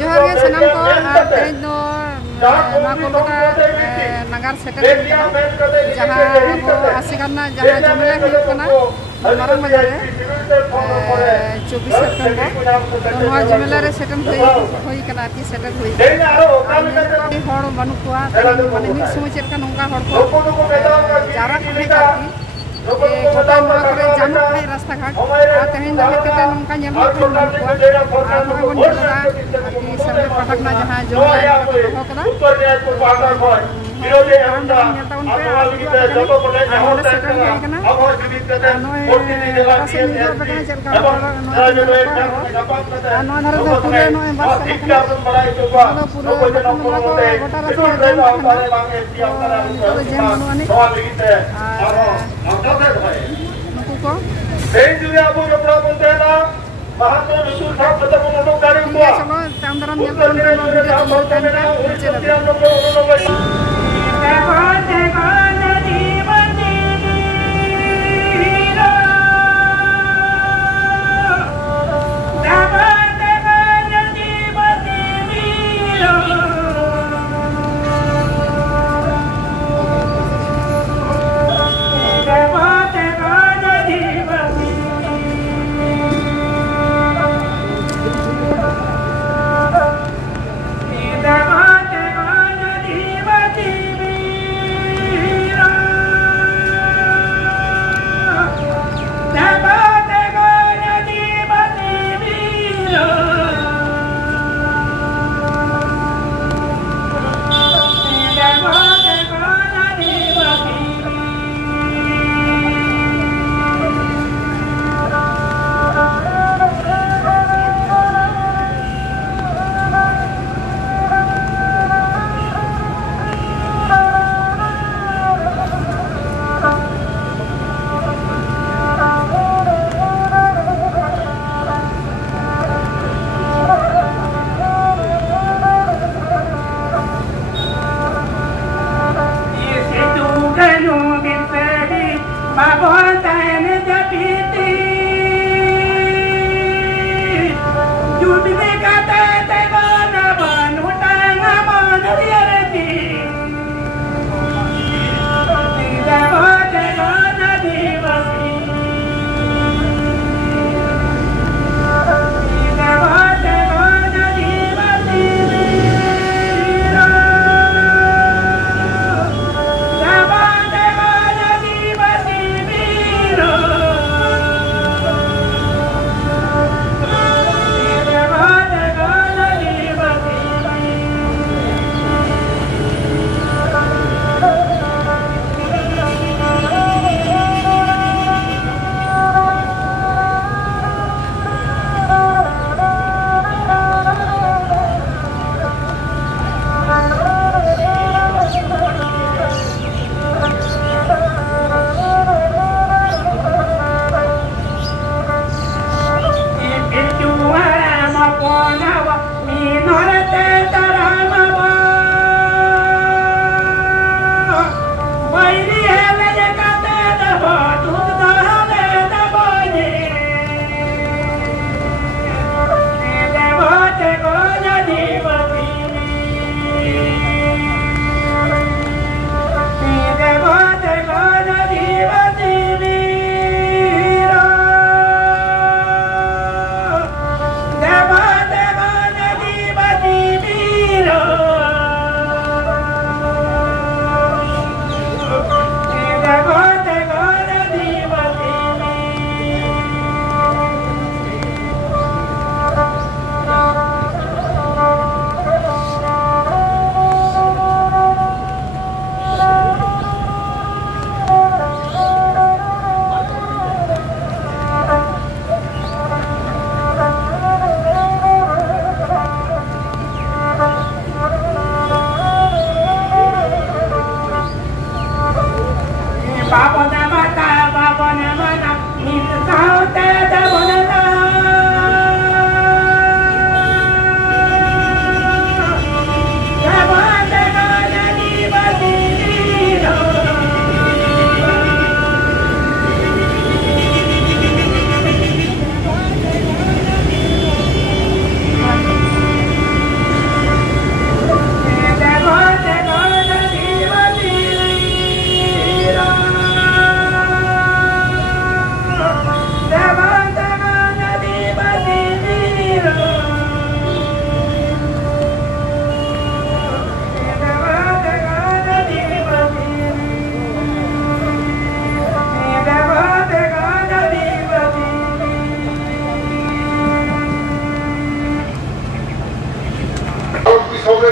जोहार गे सनम को तेज दो नाकोलका नगर सेटल जहाँ वो आसिकाना जहाँ जमेला हुई मारंग बाजार रे 24 सेप्टेम्बर तो जमेला रे सेटल हुई कना ती सेटल हुई हर बानु कुआ माने मिद समय चेका नोंका हर को जारा खाई काती गोटा नोआ करे जामुक खाई रास्ता घाट आ तेहेन दो केते नोंका नेल हो कुआ आ नोआ बन जलरा ती सर्वे पाठक ना जहाँ जमेला हो कदा विरोधी हमदा आवाज के जतो पड़े होते हैं अब जीवित करते हैं मूर्ति दी जला दिए हैं अब जो एक जपान करते हैं नोनहर दो पूरे नोए बस ठीक है अपन बड़ाई तो बा तो कोई न को होते हैं तो रहता हमारे मांगे की अंतर है नोआ लिखते हैं और हम तो भाई नको को देश दुनिया को जो बोलते हैं ना महात्मा रसूल साहब खत्म होने कार्य हुआ चलो तामदरम जल वीडियो बहुत है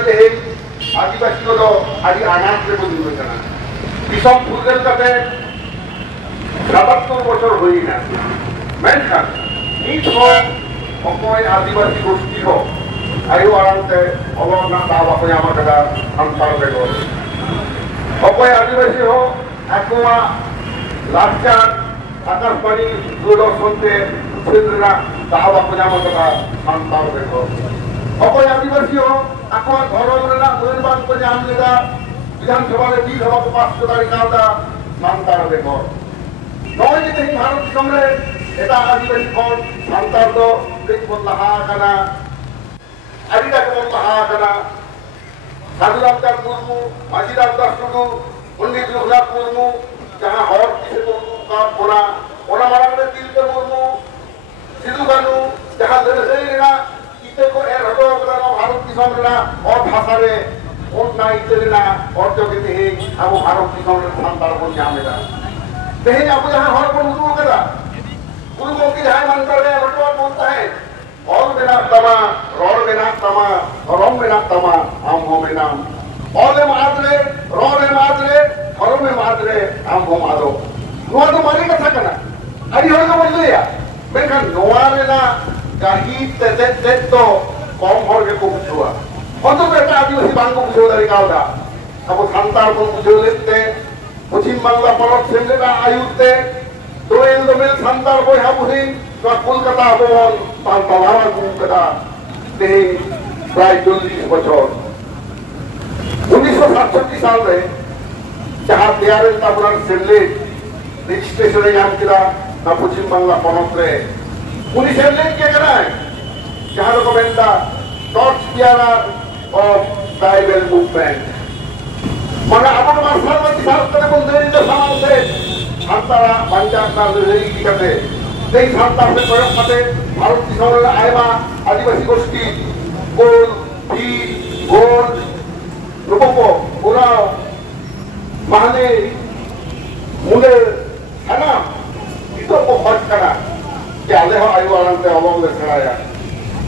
तेज आदिवासी को आज अनाथ रे बुझे ना दिसम फुलगल कते 77 বছর হই না मेनखान नीत हो अकोय आदिवासी गोष्ठी हो आयु आरामते अवना दावा को यामा कदा संसार बेगो अकोय आदिवासी हो अकोवा लाचार आकाशवाणी दूरदर्शन से क्षेत्रना दावा को यामा कदा संसार बेगो अकोय आदिवासी हो अकोवा धर्मना निर्माण को जान लेगा विधानसभा में 20 सभा को पास तारीखा दा संसार बेगो नय जे तेही भारत दिसमरे एटा आदिवासी कोन संसार दो कई बोल लहा कना आदिदा को बोल लहा कना साधु रामदास मुर्मू माजी रामदास टुडू पंडित रघुनाथ मुर्मू जहां हर किसे मुर्मू का बोला ओना मारा में तिलके मुर्मू सिद्धू कानू जहां लड़सेना इते को ए हटो करा भारत दिसमरे और भाषा रे और ना इतेना और जो कहते हैं अब भारत दिसमरे संसार को जामेदा तेहे अब यहाँ हर को उदू करा गुरु की जहां मंत्र है बटवा बोलता है और बिना तमा रोर बिना तमा रोम बिना तमा आम हो बिना और में मादरे रोर में मादरे हर में मादरे आम हो मादो नोआ तो मारी कथा करना अभी हर को बोल लिया मेरा नोआ लेना गाही ते तो कम हर के को बुझुआ और तो बेटा आदिवासी बांग को बुझो तरीका होता अब संतान को बुझो लेते पश्चिम बांग्ला पलट सेमलेटा आयुते दोएल दोमेल संतार बोय हाबुही तो कोलकाता भवन ताल तलावा कोलकाता ते प्राय 40 বছর 1967 साल में जहां तैयार तापुरान सेमलेट रजिस्ट्रेशन नाम किया ना पश्चिम बांग्ला पलट रे उनी सेमलेट के करा है जहां डॉक्यूमेंटा टॉर्च पियारा of tribal movement mana apa masalah di saat kita menjadi bersama se antara panjang dari kita se dari santar se koyok kate Bharat Disomre ayama आदिवासी गोष्ठी गोल भी गोल लोगों को पूरा महाने मुझे है ना इतो को खर्च करना क्या ले हो आयु आराम से अवॉल ले कराया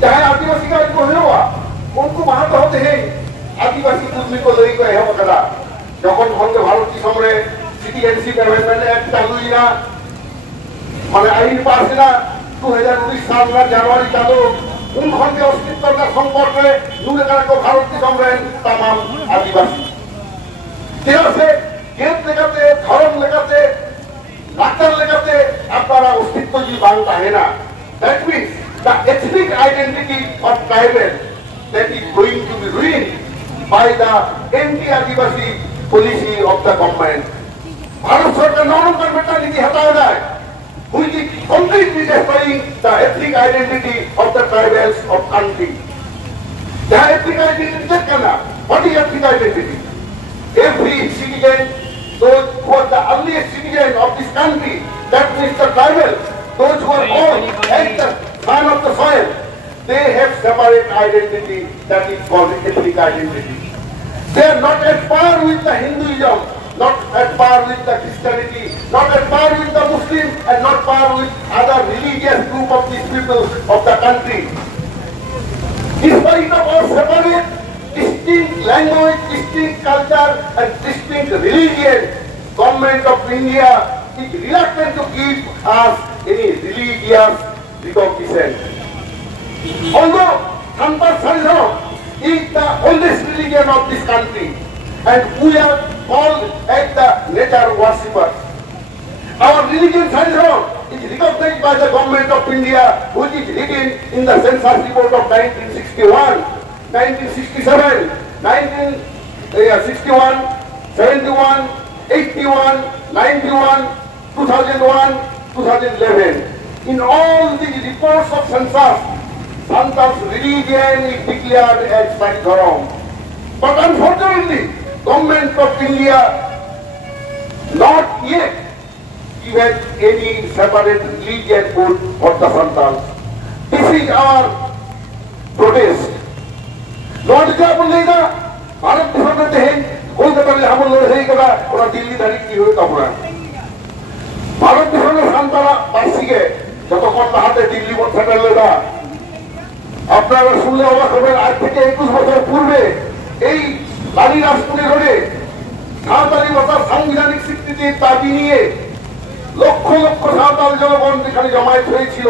चाहे आदिवासी का इनको हुआ उनको वहां तो होते हैं आदिवासी कुछ को लई को है वकला যখন বলতে ভারত দিসমরে সিটিএনসি ডেভেলপমেন্ট অ্যাক্ট চালু না মানে আইন পাস না 2019 সালের জানুয়ারি চালু उन खंडे अस्तित्व का संकट में दूर को भारत दिसमरे तमाम आदिवासी तेरा से गेट लेगाते धर्म लेगाते लाचार लेगाते अपना अस्तित्व जी बांगता है ना that means the ethnic identity of tribal that is going to be ruined by the anti-Adivasi policy of the government. Bharat सरकार नॉन बेटा नीति हटाया जाए, which is completely destroying the ethnic identity of the tribals of country. जहाँ ethnic identity check करना, what is ethnic identity? Every citizen, those who are the earliest citizen of this country, that means the tribal, those who are born as the son of the soil, they have separate identity that is called ethnic identity. They are not at par with the Hinduism, not at par with the Christianity, not at par with the Muslim, and not par with other religious group of these people of the country. In spite of our separate, distinct language, distinct culture, and distinct religion, government of India is reluctant to give us any religious recognition. Although Santal Sarizano is the oldest religion of this country, and we are called as the nature worshippers. Our religion Sarizano is recognized by the government of India, which is written in the census report of 1961, 1967, 1961, 71, 81, 91, 2001, 2011. In all these reports of census, Santal's religion is declared as Saridharam. But unfortunately, government of India not yet given any separate religion code for the Santals. This is our protest. Lord Jabullina, Bharat Disomre हैं, कोलकाता में हम लोग रहे करा और दिल्ली धारी की हुई कपड़ा। भारत दिसमरे Santala बासी के जब तो कौन बाहर दिल्ली में सेटल लेगा। আপনারা শুনলে অবাক হবেন আজ থেকে 21 বছর পূর্বে এই রানী রাসমণি রোডে সাঁওতালি ভাষার সাংবিধানিক স্বীকৃতির দাবি নিয়ে লক্ষ লক্ষ সাঁওতাল জনগণ এখানে জমায়েত হয়েছিল।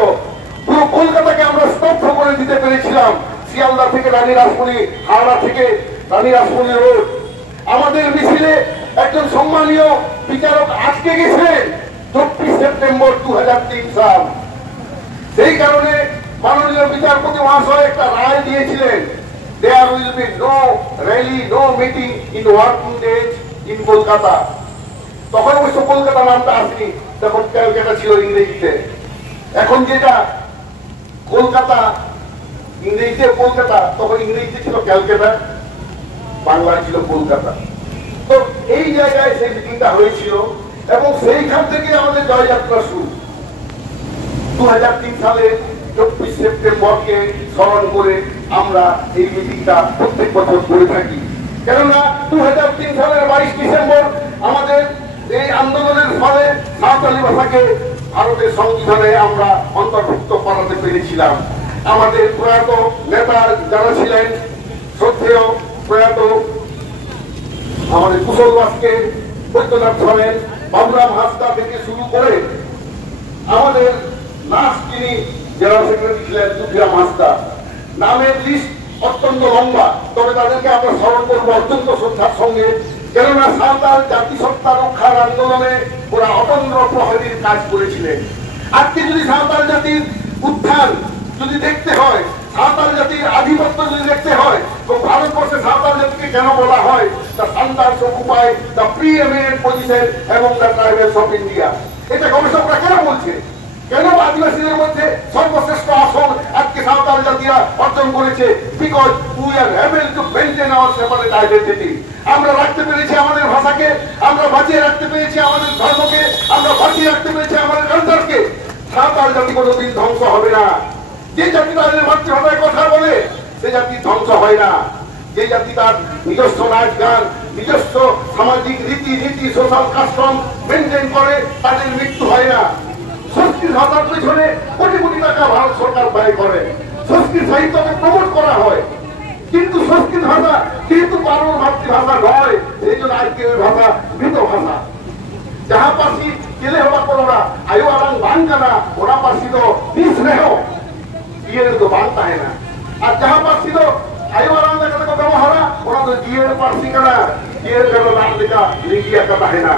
পুরো কলকাতাকে আমরা স্তব্ধ করে দিতে পেরেছিলাম। শিয়ালদা থেকে রানী রাসমণি, হাওড়া থেকে রানী রাসমণি রোড। আমাদের মিছিলে একজন সম্মানীয় বিচারক আজকে গেছিলেন 24 সেপ্টেম্বর 2003 সাল। সেই কারণে মাননীয় বিচারপতি মহাশয় একটা রায় দিয়েছিলেন, there will be no rally, no meeting in working days in Kolkata. তখন অবশ্য কলকাতা নামটা আসেনি, তখন ক্যালকাটা ছিল ইংরেজিতে। এখন যেটা কলকাতা, ইংরেজিতে কলকাতা, তখন ইংরেজিতে ছিল ক্যালকাটা, বাংলায় ছিল কলকাতা। তো এই জায়গায় সেই মিটিংটা হয়েছিল এবং সেইখান থেকে আমাদের জয়যাত্রা শুরু। 2003 সালে 24 সেপ্টেম্বরকে স্মরণ করে আমরা এই মিটিংটা প্রত্যেক বছর করে থাকি। কেননা 2003 সালের 22 ডিসেম্বর আমাদের এই আন্দোলনের ফলে সাঁওতালি ভাষাকে ভারতের সংবিধানে আমরা অন্তর্ভুক্ত করাতে পেরেছিলাম। আমাদের প্রয়াত নেতা যারা ছিলেন, শ্রদ্ধেয় প্রয়াত আমাদের কুশল দাসকে, বৈদ্যনাথ সরেন, বাবুরাম হাসদা থেকে শুরু করে আমাদের লাস্ট যিনি জেনারেল সেক্রেটারি ছিলেন দুধিরাম হাসদা, নামের লিস্ট অত্যন্ত লম্বা। তবে তাদেরকে আমরা স্মরণ করবো অত্যন্ত শ্রদ্ধার সঙ্গে। কেননা সাঁওতাল জাতিসত্তা রক্ষার আন্দোলনে ওরা অতন্দ্র প্রহরীর কাজ করেছিলেন। আজকে যদি সাঁওতাল জাতির উত্থান যদি দেখতে হয়, সাঁওতাল জাতির আধিপত্য যদি দেখতে হয়, তো ভারতবর্ষে সাঁওতাল জাতিকে কেন বলা হয় দ্য সাঁওতালস অকুপাই দ্য প্রিএমিনেন্ট পজিশন এবং দ্য ট্রাইবালস অফ ইন্ডিয়া। এটা গবেষকরা কেন বলছে? কেন আদিবাসীদের মধ্যে সর্বশ্রেষ্ঠ আসন আজকে সাঁওতাল জাতিরা অর্জন করেছে? Because we are able to maintain our separate identity. আমরা রাখতে পেরেছি আমাদের ভাষাকে, আমরা বাঁচিয়ে রাখতে পেরেছি আমাদের ধর্মকে, আমরা বাঁচিয়ে রাখতে পেরেছি আমাদের কালচারকে। সাঁওতাল জাতি কোনোদিন ধ্বংস হবে না। যে জাতি তাদের মাতৃভাষায় কথা বলে সে জাতি ধ্বংস হয় না। যে জাতি তার নিজস্ব নাচ গান, নিজস্ব সামাজিক রীতি নীতি, সোশ্যাল কাস্টম মেনটেন করে, তাদের মৃত্যু হয় না। সংস্কৃত ভাষার পেছনে কোটি কোটি টাকা ভারত সরকার ব্যয় করে, সংস্কৃত সাহিত্যকে প্রমোট করা হয়। কিন্তু সংস্কৃত ভাষা যেহেতু কারোর মাতৃভাষা নয়, সেই জন্য আজকে ওই ভাষা মৃত ভাষা। যাহা পাশি কেলে হওয়া করোনা আয়ু আলাং বাং কানা, ওরা পাশি তো নিঃ স্নেহ ইয়ের তো বাং তাহে না। আর যাহা পাশি তো আয়ু আলাং দেখা দেখো ব্যবহারা, ওরা তো জিয়ের পাশি কানা, জিয়ের গেল নাম লেখা লিখিয়া का তাহে না।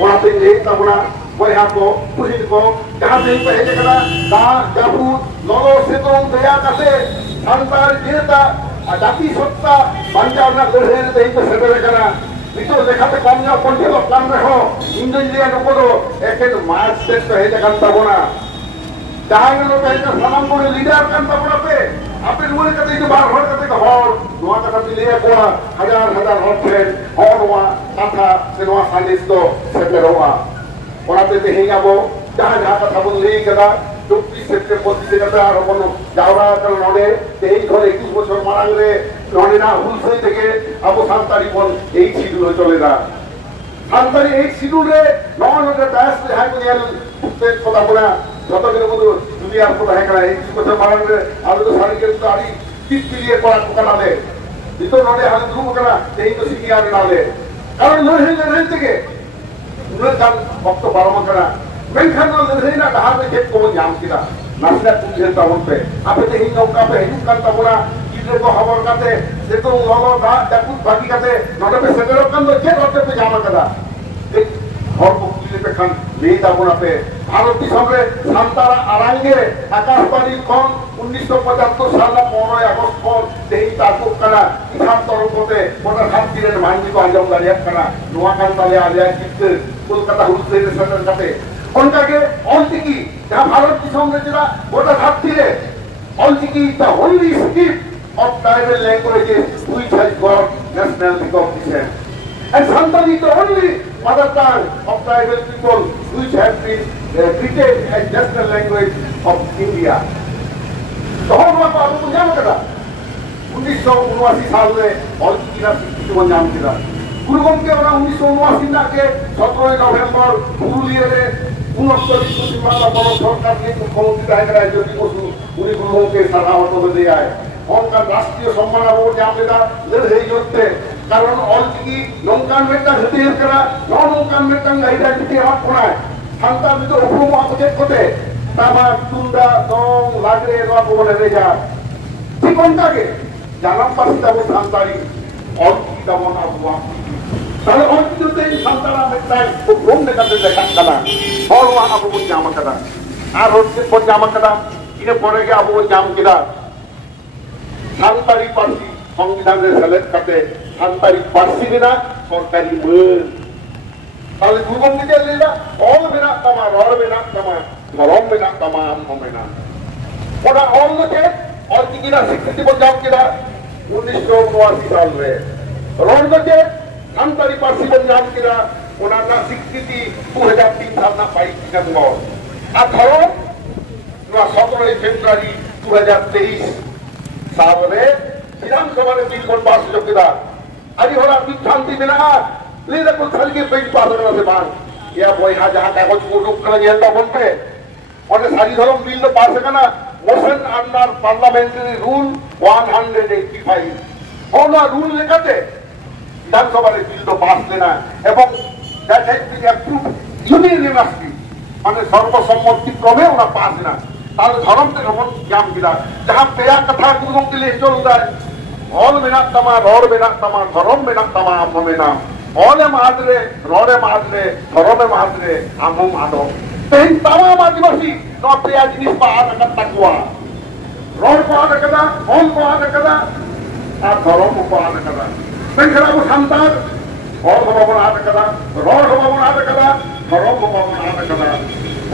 ওরা তো এই তাবনা বয়হা को पुलिस को जहां से पहले करा दा जाबू ललो से तो दया कासे संतार जेता জাতি সত্তা বাঞ্চার না করে দেই তো সেটা করা নিতো দেখাতে কম না পড়ছে তো প্ল্যান রাখো ইন্দ্রিয়া নকরো একের মাস শেষ হয়ে যাকান তাবনা জাহাঙ্গীর লোক এটা সালাম করে লিডার কান তাবনা পে আপনি রুলে কাতে যে বার হর কাতে হর নোয়া কাটা মিলিয়ে কোয়া হাজার হাজার হরছেন হরওয়া কথা সে নোয়া সালিস তো সেটা রওয়া ওনাতে দেখে যাবো যাহা যাহা কথা বললেই কেনা 24 সেপ্টেম্বর দিতে যাতে আরো কোনো যাওয়া নড়ে এই ঘরে 21 বছর মারা গেলে নড়ে না। হুলসই থেকে আবু সান্তারি বল এই শিডিউলে চলে না। সান্তারি এই শিডিউলে নগরের দাস হ্যাঁ নিয়াল কথা বলা যতদিনের মতো দুনিয়ার কথা হ্যাঁ করা 21 বছর মারা গেলে আরো তো শারীরিক আড়ি পিট পিলিয়ে করা কোকানালে ভিতর নড়ে হাতে ধুমো করা এই তো সিনিয়ার নালে কারণ নড়ে থেকে উনার ভক্ত পারমা করা menkan no lehina dahar me ket ko jam kira nasna punjel tawon pe ape te hin nokka pe hin kan tabona kile ko habor kate se to lolo da jakut bagi kate note pe setero kan do je note pe jama kada ek hor ko kile pe kan le tabona pe bharat disomre santara arange akashbani kon 1975 সালে 15 August পর দেই তাকুক kana ইহার তরফতে ওটা হাত দিলেন Munsey ko আজম দাঁড়িয়ে kana নোয়াখাল তালে আলিয়া কিতে কলকাতা হুলসেল সেন্টার কাতে उनके ऑलटिकी जहाँ भारत की संरचना गोटा धात्तीरे ऑलटिकी is the only script of tribal languages which has got national recognition and Santali is the only mother tongue of tribal people which has been treated as national language of India. तो हम लोग आपको बुझाना करा 1979 साल में ऑलटिकी का स्वीकृति बन जाम किया गुरुगम के बना 1979 के 17 नवंबर पुरुलिया में 69 পশ্চিমবাংলা বড় সরকার নিয়ে মুখ্যমন্ত্রী রায়গড়ায় জ্যোতি বসু উনি গুরুকে সারাহত হয়ে যায় onkan rashtriyo samman abo nyam leda ladhai yotte karon olchiki nongkan mittang hatir kana non nongkan mittang identity emat konai santal bitu uprum apojet kote tama tunda dong lagre noa ko bole reja ঠিক ontage janam pasti tabo santari olchiki tabo na abu তাহলে olchiki te santara mittang uprum dekate dekat kana holwa abu pun nyam kada ar hocche pon nyam kada ine pore ge abu nyam kida সান্তারি Parsi সংবিধানের select করতে সান্তারি পার্সি না সরকারি মূল তাহলে দুর্গম দিকে লেলা all বিনা তামা রর বিনা তামা ধরম বিনা তামা আম বিনা ওটা অল কে और की ना स्वीकृति पंजाब की ना 1989 साल में रोड के सान्तारी पार्सी पंजाब की ना उन्होंने स्वीकृति 2003 साल ना पाई किंगो आ धरो ना 17 फेब्रुआरी 2023 सावरे विधानसभा ने बिल को पास जो किया अरे होला शांति बिना ले देखो थल के बिल पास करना से बाहर या वो यहाँ जहाँ कागज को रोक कर येंदा बनते और सारी धर्म बिल तो पास करना मोशन अंडर पार्लियामेंट्री रूल 185 और ना रूल लेकर विधानसभा ने बिल तो पास लेना एवं दैट हैज बीन अप्रूव्ड यूनियनियसली माने सर्वसम्मति क्रमे उन्हें पास लेना তাহলে ধরম থেকে মন জ্ঞান দিলা যাহা পেয়া কথা গুরুং দিলে চল যায় অল মেনা তামা রর মেনা তামা ধরম মেনা তামা আম মেনা অলে মাদরে ররে মাদরে ধরমে মাদরে আম মাদো তেন তামা আদিবাসী নো পেয়া জিনিস পা আটা তাকুয়া রর পা আটা কাদা অল পা আটা কাদা আর ধরম পা আটা কাদা পেনখরা কো সান্তার অল ভবন আটা কাদা রর ভবন আটা কাদা ধরম ভবন আটা কাদা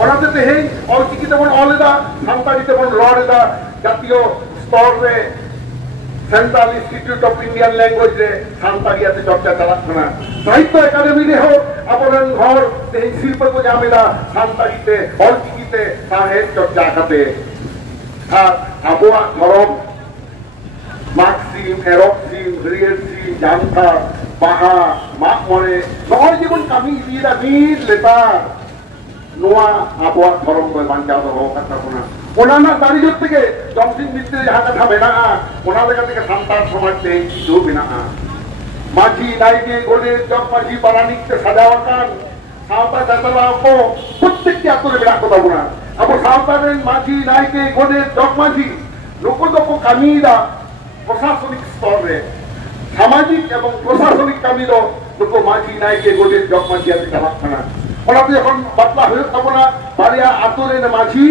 ওনাতে তেহেই অলচিকি তেমন অলেদা সান্তালি তেমন রলেদা জাতীয় স্তরে central institute of Indian language রে সান্তালিয়াতে চর্চা চালাচ্ছে না সাহিত্য একাডেমি রে হোক আপনার ঘর তেহেই শিল্প কো জামেলা সান্তালিতে অলচিকিতে সাহেব চর্চা আকাতে আর আবহাওয়া ধরম মার্কসিম এরকসিম রিয়েলসিম জান্তা বাহা মাক মনে নয় জীবন কামি ইরা নীল লেতার নোয়া আবহাওয়া ধরম করে বাঞ্চাও দো কথা কোনা ওনানা দাঁড়িয়ে থেকে জমসিং মিত্রে যাহা কথা মেনাগা ওনা জায়গা থেকে সান্তাল সমাজতে কিছু মেনাগা মাঝি নাইকে গোলে জগ মাঝি বারানিকতে সাজাওয়াকান সাঁওতা জাতলাও কো প্রত্যেকটি আতরে মেনা কথা কোনা আবো সাঁওতারেন মাঝি নাইকে গোলে জগ মাঝি লোকদকো কামিরা প্রশাসনিক স্তরে সামাজিক এবং প্রশাসনিক কামিরো লোক মাঝি নাইকে গোলে জগ মাঝি আছে চালাচ্ছানা ওনাতে এখন বাতলা হয়ে থাকবো না বাড়িয়া আতরে মাঝি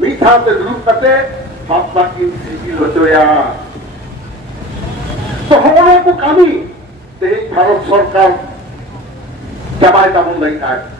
মিঠাতে গ্রুপ কাটে বাতলা কি সিভিল হচয়া তো হবো কামি এই ভারত সরকার জামাই তামন দায়িত্ব